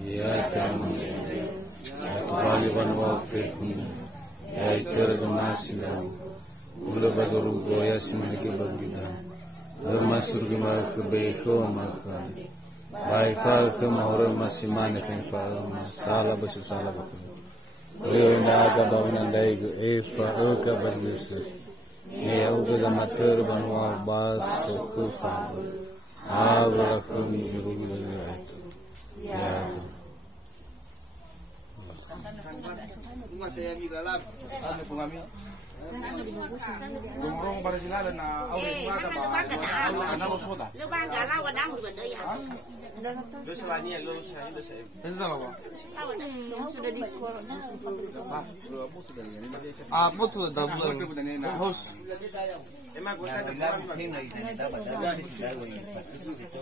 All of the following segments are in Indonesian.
Ya Tuhan, ya Tuhan wafirfuna, ya iterjemasilam, ula bazurugo ya simanike bagida, masur gima kebeko makan, baik fal kemahora masimane fenfal masala basusala bakun, leo naga bawinan daigo efa oka bazusu, ya uga gamater banwa bas kufa, abra kumi irugo itu, ya. Saya di dalam ada pengambil rumah pada jalan na awal ada ada soda lu bangga lawan dang di benda ya lu selanya lu saya itu saya itu apa sudah dikor apa tuh double host emang gue ada bilang ting lagi tadi dapat dari sudah gue itu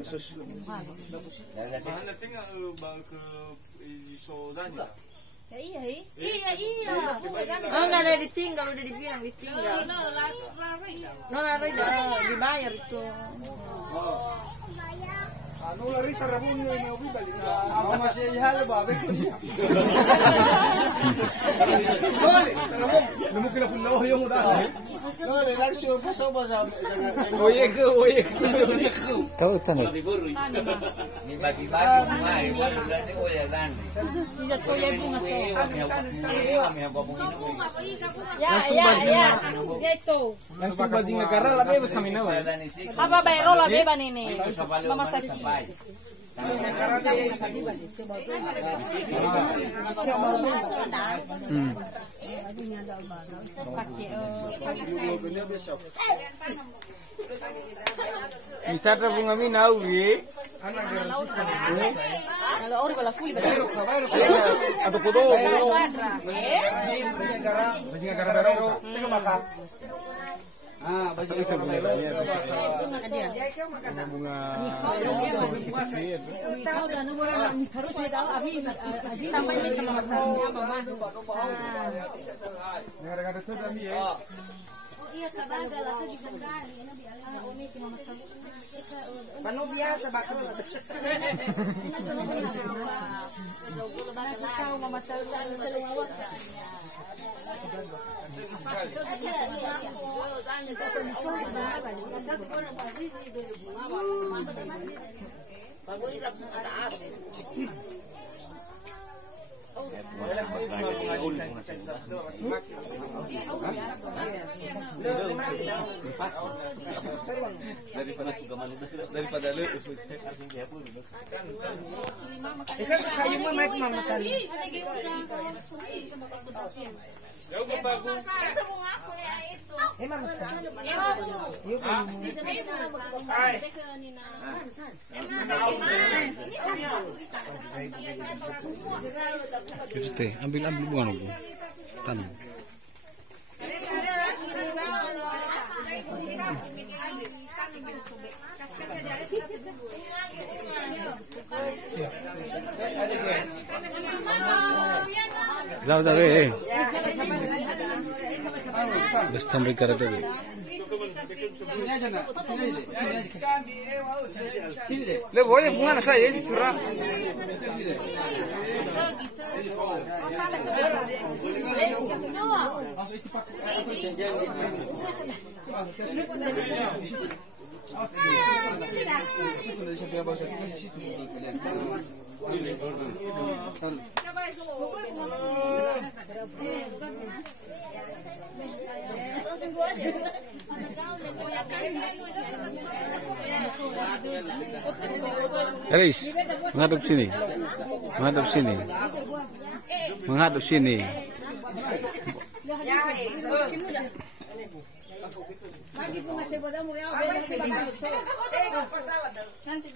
khusus mana tinggal bang ke sodanya. Iya. Oh, nggak ada ditinggal, udah dibilang ditinggal. Lari dibayar itu. Anu lari sarabun ini obi balik. Apa masih hal babe ko niya. Dole, sarabun. Nemu kila pun lawa yung udah. Dole, langsung faso ba sa. Oye ko. Kau tanah. Ni bagi-bagi mai, baru berarti oye dan. Iya tuh ya bunga tuh. Ya itu. Langsung bajing negara labe besamina wa. Apa bayro lah beba nini. Mama sakit. Bicara bunga minau ye. Kalau orang bala fuli bala. Atau kodo. Bajing negara bero. Teka maka. Baju itu bunga bunga tahu dan nomor harus tahu abi tambahnya sama tahu mama negara itu kami ya iya kabaga lah tuh bisa kali ini biar ini cuma tahu Pano biasa bakal. tahu mama tahu telur daripada lu Ikaw kayo mo may mamatan. jauh bagus Mamas ka. Terus teh, ambil bukan aku. Tanam. Dah, basta may karate. sini aja nak sini deh le boy bunga na saya ini curah Elis, menghadap sini. Menghadap sini. Menghadap sini.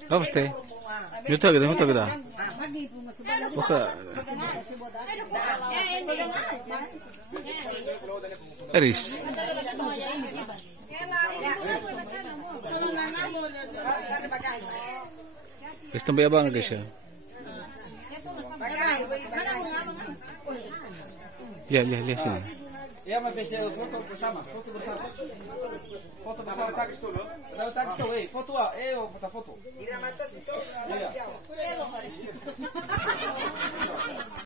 Apa sih? Juta kita. Oke. Eris. Guys, tambay abang guys siya. Lihat sini. Ya, may festival foto bersama. Foto bersama. Foto bersama tak dulu. Dapat tak coba, foto ah. Foto. Ira mata situ. Iya.